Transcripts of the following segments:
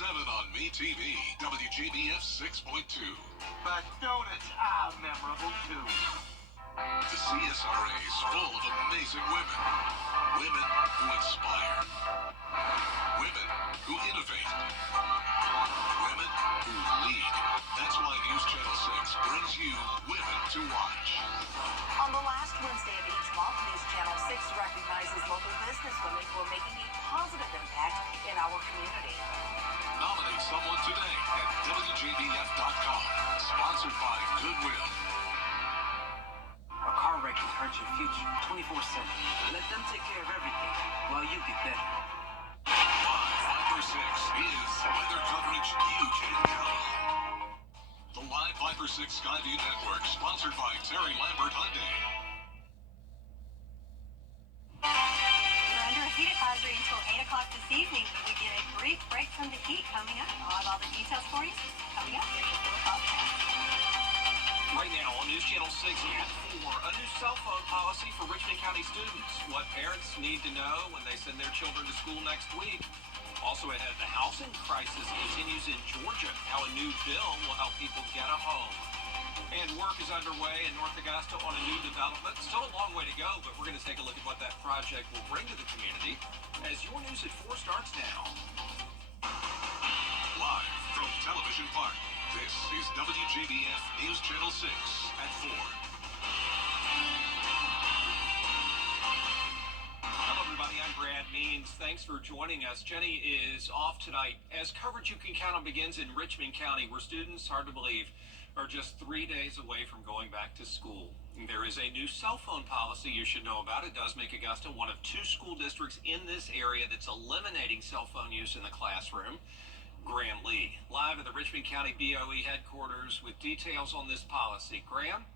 7 on MeTV, WJBF 6.2. But donuts are memorable too. The CSRA is full of amazing women. Women who inspire. Women who innovate. Women who lead. That's why News Channel 6 brings you Women to Watch. On the last Wednesday of each month, News Channel 6 recognizes local businesswomen who are making a positive impact in our community. Nominate someone today at WJBF.com. Sponsored by Goodwill. A car wreck can hurt your future 24/7. Let them take care of everything while you get better. Live 5/6 is weather coverage you can count on. The Live 5/6 Skyview Network, sponsored by Terry Lambert Hyundai. We're under a heat advisory until 8 o'clock this evening. We get a brief break from the heat coming up. I'll have all the details for you coming up. There's your 4 o'clock pass. Right now on News Channel 6 at 4, a new cell phone policy for Richmond County students. What parents need to know when they send their children to school next week. Also ahead, the housing crisis continues in Georgia. How a new bill will help people get a home. And work is underway in North Augusta on a new development. Still a long way to go, but we're going to take a look at what that project will bring to the community as your News at 4 starts now. Live from Television Park, this is WJBF News Channel 6 at 4. Hello, everybody. I'm Brad Means. Thanks for joining us. Jenny is off tonight as coverage you can count on begins in Richmond County, where students, hard to believe, are just 3 days away from going back to school. There is a new cell phone policy you should know about. It does make Augusta one of 2 school districts in this area that's eliminating cell phone use in the classroom. Graham Lee, live at the Richmond County BOE headquarters with details on this policy. Graham?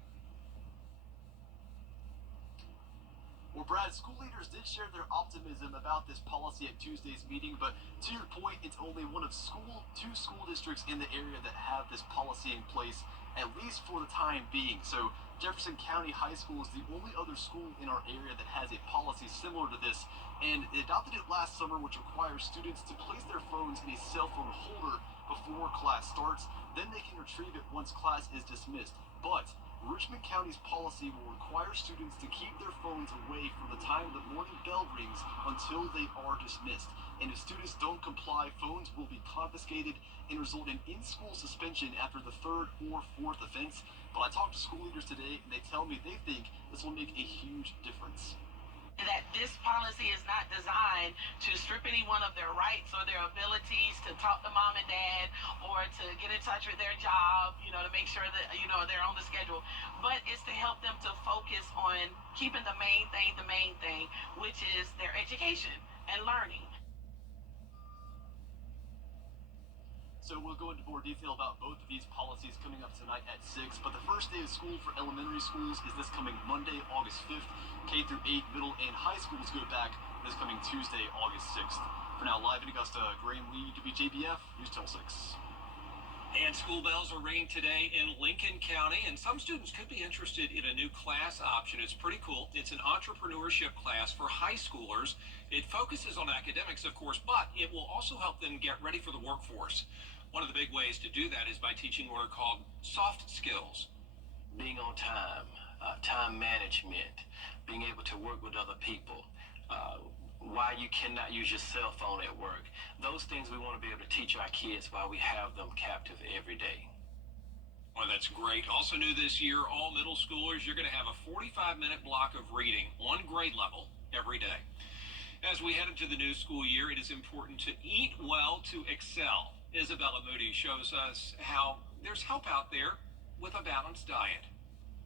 Well, Brad, school leaders did share their optimism about this policy at Tuesday's meeting, but to your point, it's only one of 2 school districts in the area that have this policy in place, at least for the time being. So Jefferson County High School is the only other school in our area that has a policy similar to this, and they adopted it last summer, which requires students to place their phones in a cell phone holder before class starts. Then they can retrieve it once class is dismissed. But Richmond County's policy will require students to keep their phones away from the time the morning bell rings until they are dismissed. And if students don't comply, phones will be confiscated and result in in-school suspension after the 3rd or 4th offense. But I talked to school leaders today, and they tell me they think this will make a huge difference. That this policy is not designed to strip anyone of their rights or their abilities to talk to mom and dad or to get in touch with their job, to make sure that, they're on the schedule. But it's to help them to focus on keeping the main thing, which is their education and learning. So we'll go into more detail about both of these policies coming up tonight at 6. But the first day of school for elementary schools is this coming Monday, August 5th. K through 8 middle and high schools go back this coming Tuesday, August 6th. For now, live in Augusta, Graham Lee, WJBF, News Channel 6. And school bells are ringing today in Lincoln County, and some students could be interested in a new class option. It's pretty cool. It's an entrepreneurship class for high schoolers. It focuses on academics, of course, but it will also help them get ready for the workforce. One of the big ways to do that is by teaching what are called soft skills. Being on time, time management, being able to work with other people, why you cannot use your cell phone at work. Those things we want to be able to teach our kids while we have them captive every day. Well, that's great. Also new this year, all middle schoolers, you're going to have a 45-minute block of reading on grade level every day. As we head into the new school year, it is important to eat well to excel. Isabella Moody shows us how there's help out there with a balanced diet.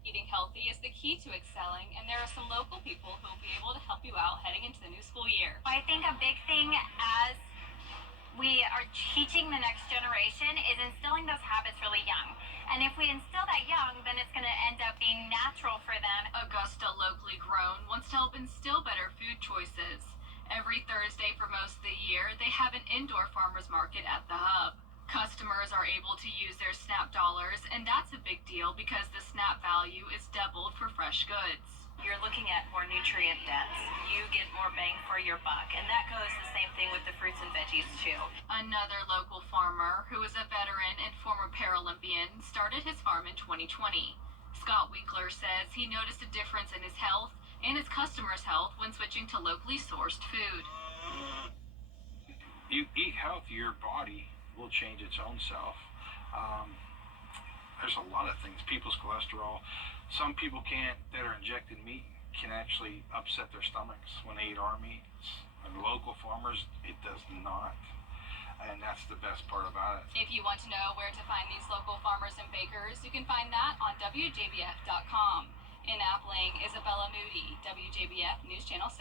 Eating healthy is the key to excelling, and there are some local people who will be able to help you out heading into the new school year. I think a big thing as we are teaching the next generation is instilling those habits really young. And if we instill that young, then it's going to end up being natural for them. Augusta Locally Grown wants to help instill better food choices. Every Thursday for most of the year, they have an indoor farmers market at the hub. Customers are able to use their SNAP dollars, and that's a big deal because the SNAP value is doubled for fresh goods. You're looking at more nutrient dense. You get more bang for your buck. And that goes the same thing with the fruits and veggies too. Another local farmer, who is a veteran and former Paralympian, started his farm in 2020. Scott Winkler says he noticed a difference in his health and his customers' health when switching to locally sourced food. You eat healthy, your body will change its own self. There's a lot of things. People's cholesterol. Some people that are injected meat can actually upset their stomachs when they eat our meats. And local farmers, it does not. And that's the best part about it. If you want to know where to find these local farmers and bakers, you can find that on WJBF.com. In Appling, Isabella Moody, WJBF News Channel 6.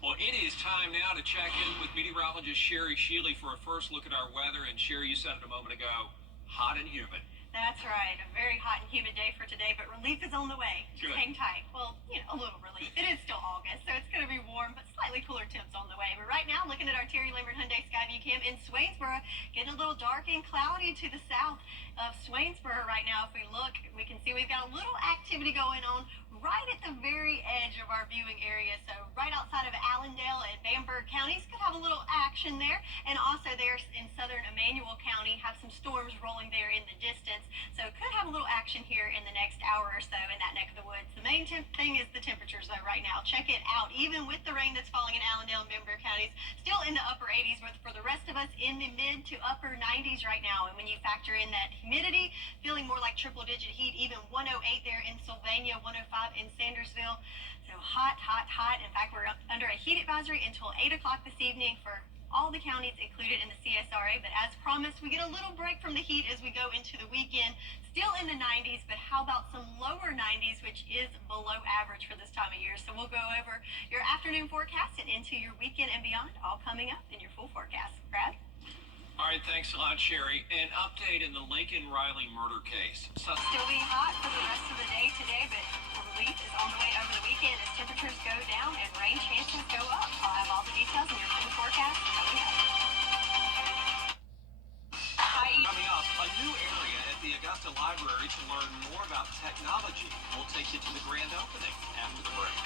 Well, it is time now to check in with meteorologist Sherry Shealy for a first look at our weather. And Sherry, you said it a moment ago, hot and humid. That's right. A very hot and humid day for today, but relief is on the way. Just hang tight. Well, a little relief. It is still August, so it's going to be warm, but slightly cooler temps on the way. But right now, looking at our Terry Lambert Hyundai Skyview Cam in Swainsboro, getting a little dark and cloudy to the south of Swainsboro right now. If we look, we can see we've got a little activity going on right at the very edge of our viewing area. So right outside of Allendale and Bamberg counties could have a little action there. And also there in southern Emmanuel County have some storms rolling there in the distance. So could have a little action here in the next hour or so in that neck of the woods. The main thing is the temperatures though right now. Check it out. Even with the rain that's falling in Allendale and Bamberg counties, still in the upper 80s, but for the rest of us in the mid to upper 90s right now. And when you factor in that humidity, feeling more like triple digit heat, even 108 there in Sylvania, 105 in Sandersville. So hot, hot, hot. In fact, we're under a heat advisory until 8 o'clock this evening for all the counties included in the CSRA. But as promised, we get a little break from the heat as we go into the weekend. Still in the 90s, but how about some lower 90s, which is below average for this time of year. So we'll go over your afternoon forecast and into your weekend and beyond, all coming up in your full forecast. Brad? All right, thanks a lot, Sherry. An update in the Lincoln Riley murder case. Still being hot for the rest of the day today, but relief is on the way over the weekend as temperatures go down and rain chances go up. I'll have all the details in your full forecast coming up. Coming up, a new area at the Augusta Library to learn more about technology. We'll take you to the grand opening after the break.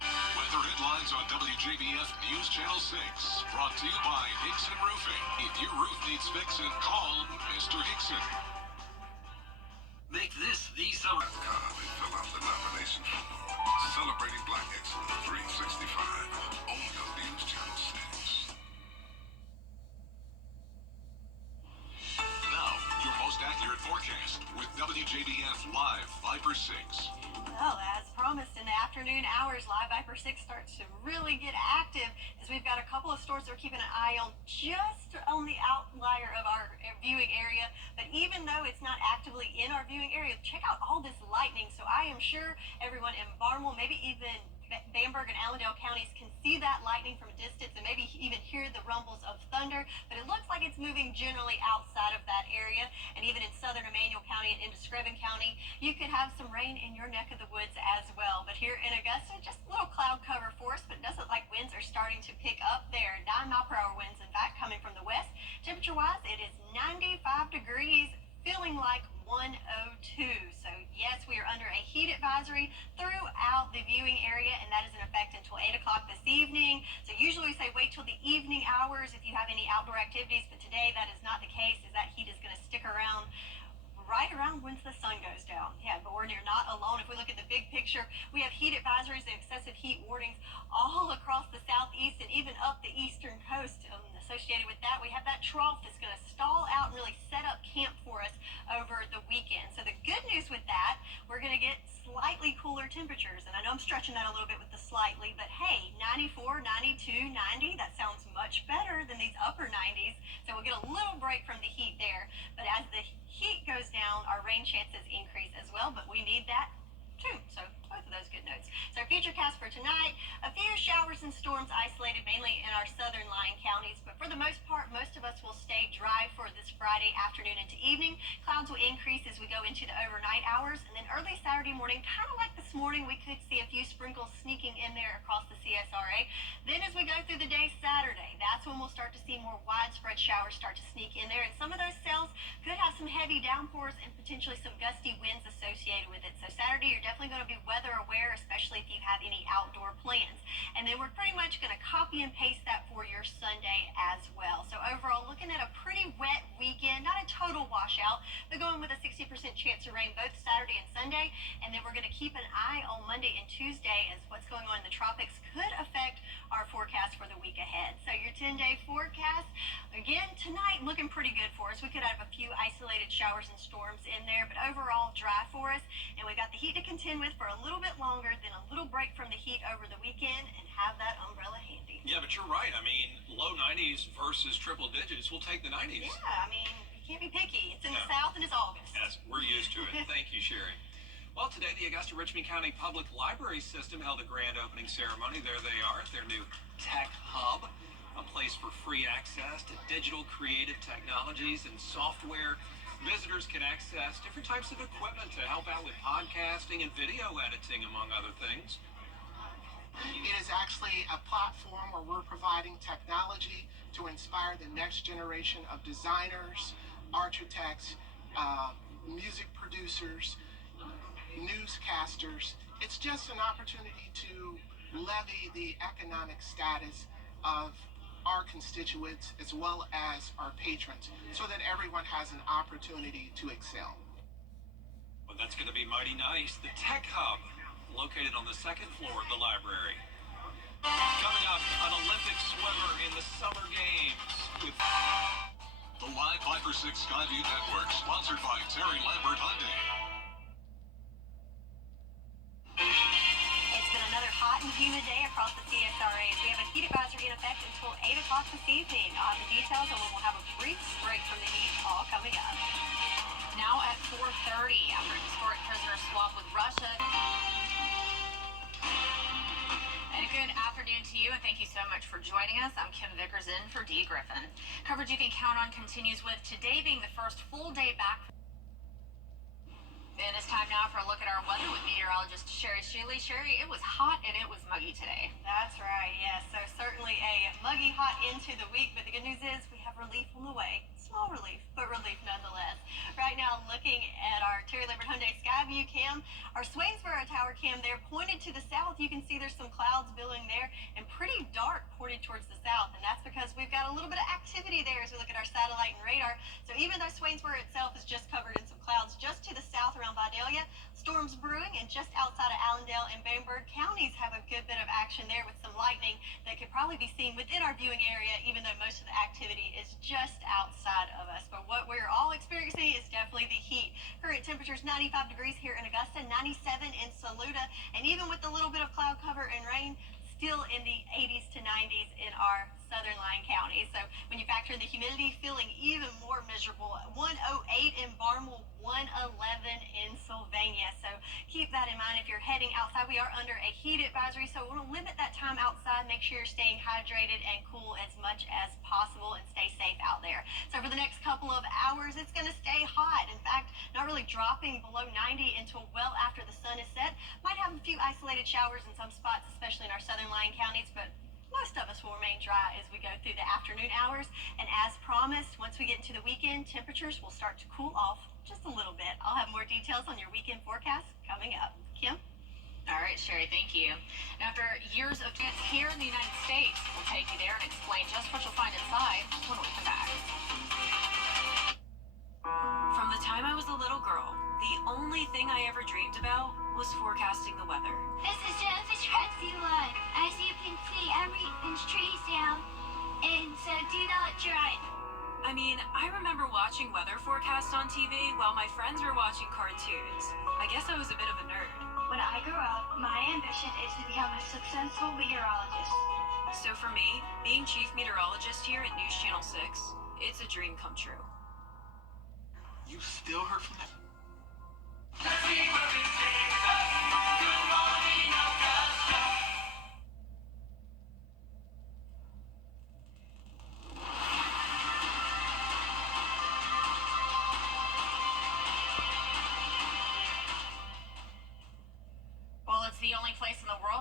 Weather headlines on WJBF News Channel 6. Brought to you by Hickson Roofing. If your roof needs fixing, call Mr. Hickson. Make this the summer. They fill out the nomination form. Celebrating Black Excellence 365. Only on News Channel 6. Now, your most accurate forecast with WJBF Live Viper 6. Well, as promised in the afternoon hours, Live Viper 6 starts to really get active as we've got a couple of stores that are keeping an eye on just on the outlier of our viewing area. But even though it's not actively in our viewing area, check out all this lightning. So I am sure everyone in Barnwell, maybe even Bamberg and Allendale counties can see that lightning from a distance and maybe even hear the rumbles of thunder, but it looks like it's moving generally outside of that area. And even in southern Emmanuel County and into Screven County, you could have some rain in your neck of the woods as well. But here in Augusta, just a little cloud cover for us, but it does look like winds are starting to pick up there. 9-mile-per-hour winds, in fact, coming from the west. Temperature-wise, it is 95 degrees, feeling like 102. So yes, we are under a heat advisory throughout the viewing area, and that is in effect until 8 o'clock this evening. So usually we say wait till the evening hours if you have any outdoor activities, but today that is not the case, as that heat is going to stick around right around once the sun goes down. Yeah, but we're not alone. If we look at the big picture, we have heat advisories and excessive heat warnings all across the southeast and even up the eastern coast. Associated with that, we have that trough that's going to stall out and really set up camp for us over the weekend. So the good news with that, we're going to get slightly cooler temperatures. And I know I'm stretching that a little bit with the slightly, but hey, 94, 92, 90, that sounds much better than these upper 90s. So we'll get a little break from the heat there. But as the heat goes down, our rain chances increase as well, but we need that too. So both of those good notes. So our future cast for tonight, a few showers and storms isolated mainly in our southern lying counties, but for for the most part, most of us will stay dry for this Friday afternoon into evening. Clouds will increase as we go into the overnight hours, and then early Saturday morning, kind of like this morning, we could see a few sprinkles sneaking in there across the CSRA. Then as we go through the day Saturday, that's when we'll start to see more widespread showers start to sneak in there, and some of those cells could have some heavy downpours and potentially some gusty winds associated with it. So Saturday, you're definitely going to be weather aware, especially if you have any outdoor plans. And then we're pretty much going to copy and paste that for your Sunday as well. So overall, looking at a pretty wet weekend, not a total washout, but going with a 60% chance of rain both Saturday and Sunday. And then we're going to keep an eye on Monday and Tuesday as what's going on in the tropics could affect our forecast for the week ahead. So your 10-day forecast, again, tonight looking pretty good for us. We could have a few isolated showers and storms in there, but overall dry for us. And we got the heat to contend with for a little bit longer, then a little break from the heat over the weekend, and have that umbrella handy. Yeah, but you're right. I mean, low 90s versus triple digits. We'll take the 90s. Yeah, I mean, you can't be picky. It's in the South and it's August. Yes, we're used to it. Thank you, Sherry. Well, today the Augusta-Richmond County Public Library System held a grand opening ceremony. There they are at their new Tech Hub, a place for free access to digital creative technologies and software. Visitors can access different types of equipment to help out with podcasting and video editing, among other things. It is actually a platform where we're providing technology to inspire the next generation of designers, architects, music producers, newscasters. It's just an opportunity to levy the economic status of our constituents as well as our patrons so that everyone has an opportunity to excel. Well, that's going to be mighty nice. The Tech Hub, located on the second floor of the library. Coming up, an Olympic swimmer in the Summer Games with The Live 5 for 6 Skyview Network, sponsored by Terry Lambert Hyundai. It's been another hot and humid day across the CSRAs. We have a heat advisory in effect until 8 o'clock this evening. I'll have the details on when we'll have a brief break from the heat, all coming up. Now at 4:30, after a historic prisoner swap with Russia. And a good afternoon to you, and thank you so much for joining us. I'm Kim Vickers in for Dee Griffin. Coverage you can count on continues with today being the first full day back. And it's time now for a look at our weather with meteorologist Sherry Shealy. Sherry, it was hot and it was muggy today. That's right, yes. So certainly a muggy hot into the week, but the good news is we have relief on the way. Small relief, but relief nonetheless. Right now, looking at our Terry Lambert Hyundai Skyview cam, our Swainsboro Tower cam there pointed to the south. You can see there's some clouds billowing there and pretty dark pointed towards the south. And that's because we've got a little bit of activity there as we look at our satellite and radar. So even though Swainsboro itself is just covered in some clouds, just to the south around Vidalia, storms brewing, and just outside of Allendale and Bainbridge counties have a good bit of action there with some lightning that could probably be seen within our viewing area, even though most of the activity is just outside of us. But what we're all experiencing is definitely the heat. Current temperatures 95 degrees here in Augusta, 97 in Saluda, and even with a little bit of cloud cover and rain, still in the 80s to 90s in our southern line counties. So when you factor in the humidity, feeling even more miserable. 108 in Barnwell, 111 in Sylvania. So keep that in mind if you're heading outside. We are under a heat advisory, so we want to limit that time outside. Make sure you're staying hydrated and cool as much as possible and stay safe out there. So for the next couple of hours, it's going to stay hot. In fact, not really dropping below 90 until well after the sun is set. Might have a few isolated showers in some spots, especially in our southern line counties, but most of us will remain dry as we go through the afternoon hours. And as promised, once we get into the weekend, temperatures will start to cool off just a little bit. I'll have more details on your weekend forecast coming up. Kim? All right, Sherry, thank you. And after years of dance here in the United States, we'll take you there and explain just what you'll find inside when we come back. From the time I was a little girl, the only thing I ever dreamed about was forecasting the weather. This is Jennifer's Trexie Line. As you can see, everything's trees down, and so do not drive. I mean, I remember watching weather forecasts on TV while my friends were watching cartoons. I guess I was a bit of a nerd. When I grow up, my ambition is to become a successful meteorologist. So for me, being chief meteorologist here at News Channel 6, it's a dream come true. You still heard from that?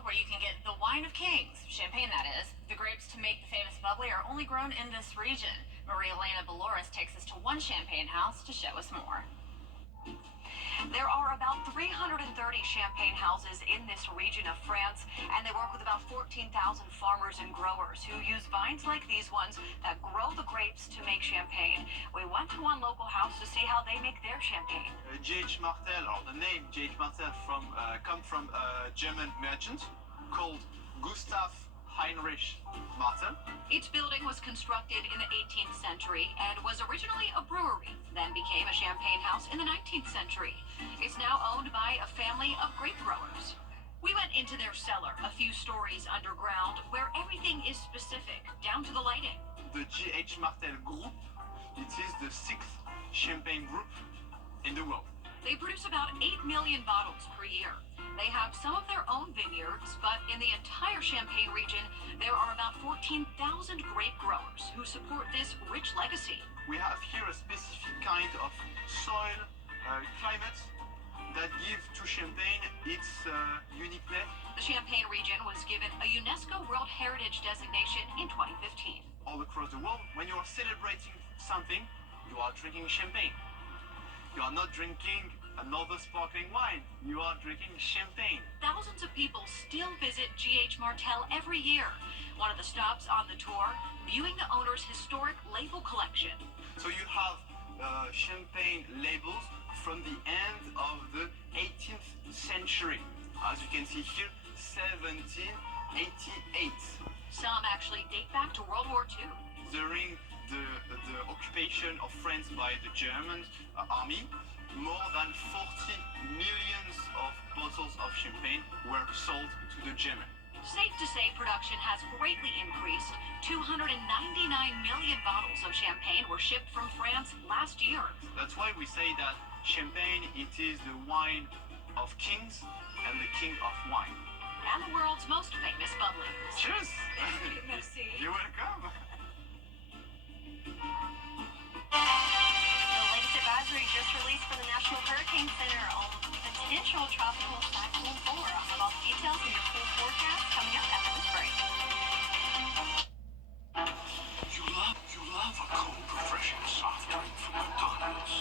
where you can get the wine of kings, champagne that is. The grapes to make the famous bubbly are only grown in this region. Maria Elena Baloris takes us to one champagne house to show us more. There are about 330 champagne houses in this region of France, and they work with about 14,000 farmers and growers who use vines like these ones that grow the grapes to make champagne. We went to one local house to see how they make their champagne. J.H. Martel, or the name J.H. Martel come from a German merchant called Gustav Heinrich Martel. Each building was constructed in the 18th century and was originally a brewery, then became a champagne house in the 19th century. It's now owned by a family of grape growers. We went into their cellar, a few stories underground, where everything is specific, down to the lighting. The J.H. Martel Group, it is the 6th champagne group in the world. They produce about 8 million bottles per year. They have some of their own vineyards, but in the entire Champagne region, there are about 14,000 grape growers who support this rich legacy. We have here a specific kind of soil, climate that give to Champagne its uniqueness. The Champagne region was given a UNESCO World Heritage designation in 2015. All across the world, when you are celebrating something, you are drinking champagne. You are not drinking another sparkling wine. You are drinking champagne. Thousands of people still visit G.H. Martel every year. One of the stops on the tour, viewing the owner's historic label collection. So you have champagne labels from the end of the 18th century. As you can see here, 1788. Some actually date back to World War II. During the occupation of France by the German army, more than 40 millions of bottles of champagne were sold to the Germans. Safe to say production has greatly increased. 299 million bottles of champagne were shipped from France last year. That's why we say that champagne, it is the wine of kings and the king of wine. And the world's most famous bubbly. Cheers! Merci. You're welcome. The latest advisory just released from the National Hurricane Center on potential tropical cyclone 4. I'll have all the details in your full forecast coming up after this break. You love a cold, refreshing soft drink from McDonald's.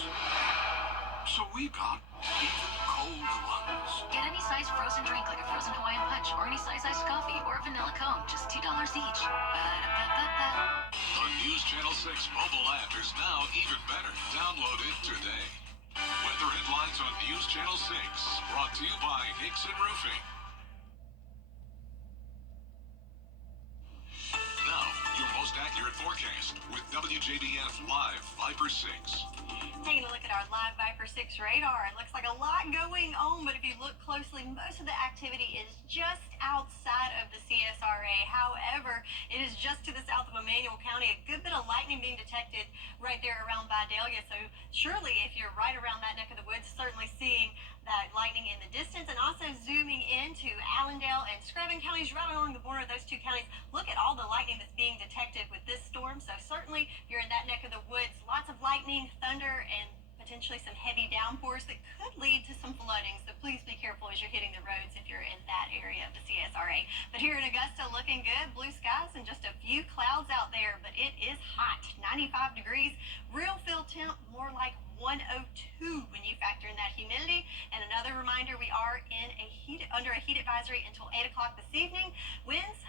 So we got even colder ones. Get any size frozen drink like a frozen Hawaiian Punch or any size iced coffee or a vanilla cone, just $2 each. Ba-da-ba-ba-ba. The News Channel 6 mobile app is now even better. Download it today. Weather headlines on News Channel 6, brought to you by Nixon Roofing. Now, your most accurate forecast with WJBF Live Viper 6. Taking a look at our live Viper 6 radar, it looks like a lot going on, but if you look closely, most of the activity is just outside of the CSRA. However, it is just to the south of Emmanuel County. A good bit of lightning being detected right there around Vidalia. So surely, if you're right around that neck of the woods, certainly seeing that lightning in the distance, and also zooming into Allendale and Screven counties right along the border of those two counties. Look at all the lightning that's being detected with this storm. So certainly, if you're in that neck of the woods, lots of lightning, thunder, and potentially some heavy downpours that could lead to some flooding. So please be careful as you're hitting the roads if you're in that area of the CSRA. But here in Augusta, looking good. Blue skies and just a few clouds out there, but it is hot. 95 degrees. Real feel temp more like 102 when you factor in that humidity. And another reminder, we are in under a heat advisory until 8 o'clock this evening. Winds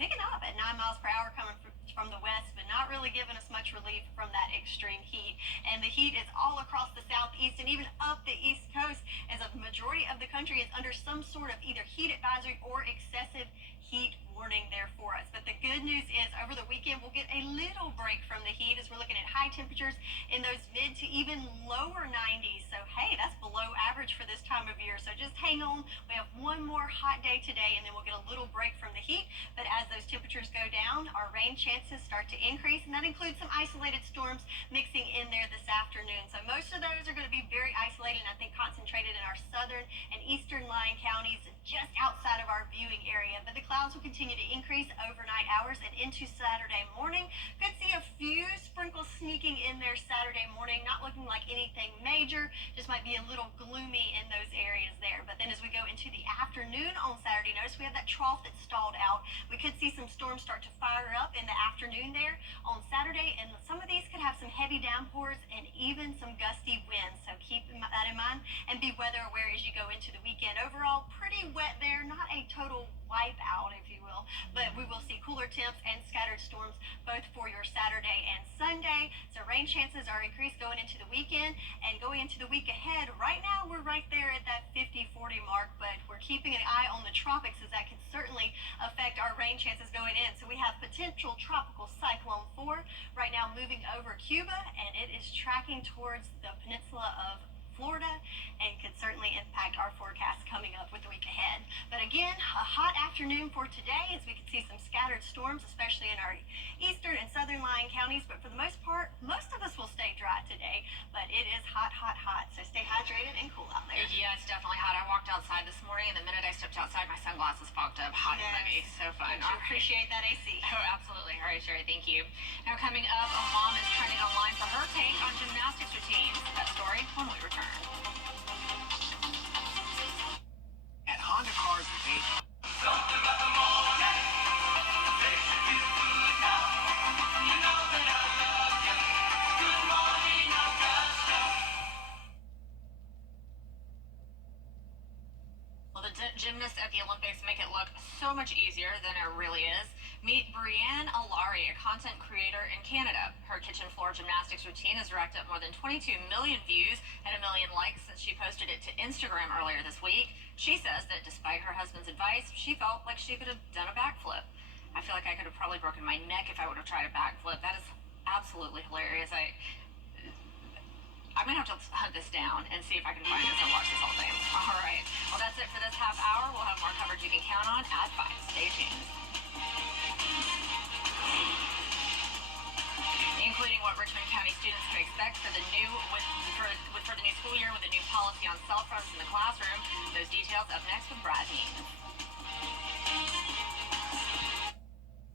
picking up at 9 miles per hour coming from the west, but not really giving us much relief from that extreme heat. And the heat is all across the southeast and even up the east coast, as a majority of the country is under some sort of either heat advisory or excessive heat warning there for us. But the good news is over the weekend we'll get a little break from the heat as we're looking at high temperatures in those mid to even lower 90s. So hey, that's below average for this time of year. So just hang on. We have one more hot day today and then we'll get a little break from the heat. But as those temperatures go down, our rain chances start to increase, and that includes some isolated storms mixing in there this afternoon. So most of those are going to be very isolated and I think concentrated in our southern and eastern lying counties just outside of our viewing area. But the clouds will continue to increase overnight hours and into Saturday morning. Could see a few sprinkles sneaking in there Saturday morning. Not looking like anything major, just might be a little gloomy in those areas there. But then as we go into the afternoon on Saturday, notice we have that trough that stalled out. We could see some storms start to fire up in the afternoon there on Saturday, and some of these could have some heavy downpours and even some gusty winds. So keep that in mind and be weather aware as you go into the weekend. Overall, pretty wet there, not a total wipe out, if you will, but we will see cooler temps and scattered storms both for your Saturday and Sunday. So rain chances are increased going into the weekend and going into the week ahead. Right now, we're right there at that 50-40 mark, but we're keeping an eye on the tropics as that can certainly affect our rain chances going in. So we have potential tropical cyclone 4 right now moving over Cuba, and it is tracking towards the peninsula of Florida and could certainly impact our forecast coming up with the week ahead. But again, a hot afternoon for today as we can see some scattered storms, especially in our eastern and southern lying counties. But for the most part, most of us will stay dry today. But it is hot, hot, hot. So stay hydrated and cool out there. Yeah, it's definitely hot. I walked outside this morning, and the minute I stepped outside, my sunglasses fogged up. Hot and muggy. So fun. I appreciate that AC. Oh, absolutely. All right, Sherry, thank you. Now coming up, a mom is trending online for her take on gymnastics routines. That story when we return. At Honda Cars and Paint. Something about the morning makes you feel good now. You know that I love you. Good morning, Augusta. Well, the gymnasts at the Olympics make it look so much easier than it really is. Meet Brianne Alari, a content creator in Canada. Her kitchen floor gymnastics routine has racked up more than 22 million views and 1 million likes since she posted it to Instagram earlier this week. She says that despite her husband's advice, she felt like she could have done a backflip. I feel like I could have probably broken my neck if I would have tried a backflip. That is absolutely hilarious. I'm going to have to hunt this down and see if I can find this and watch this whole thing. All right. Well, that's it for this half hour. We'll have more coverage you can count on at 5. Stay tuned. Including what Richmond County students can expect for the new for the new school year with a new policy on cell phones in the classroom. Those details up next with Brad Means.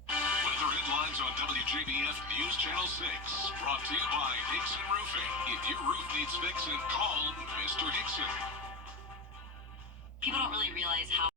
Weather headlines on WJBF News Channel 6. Brought to you by Hickson Roofing. If your roof needs fixing, call Mr. Hickson. People don't really realize how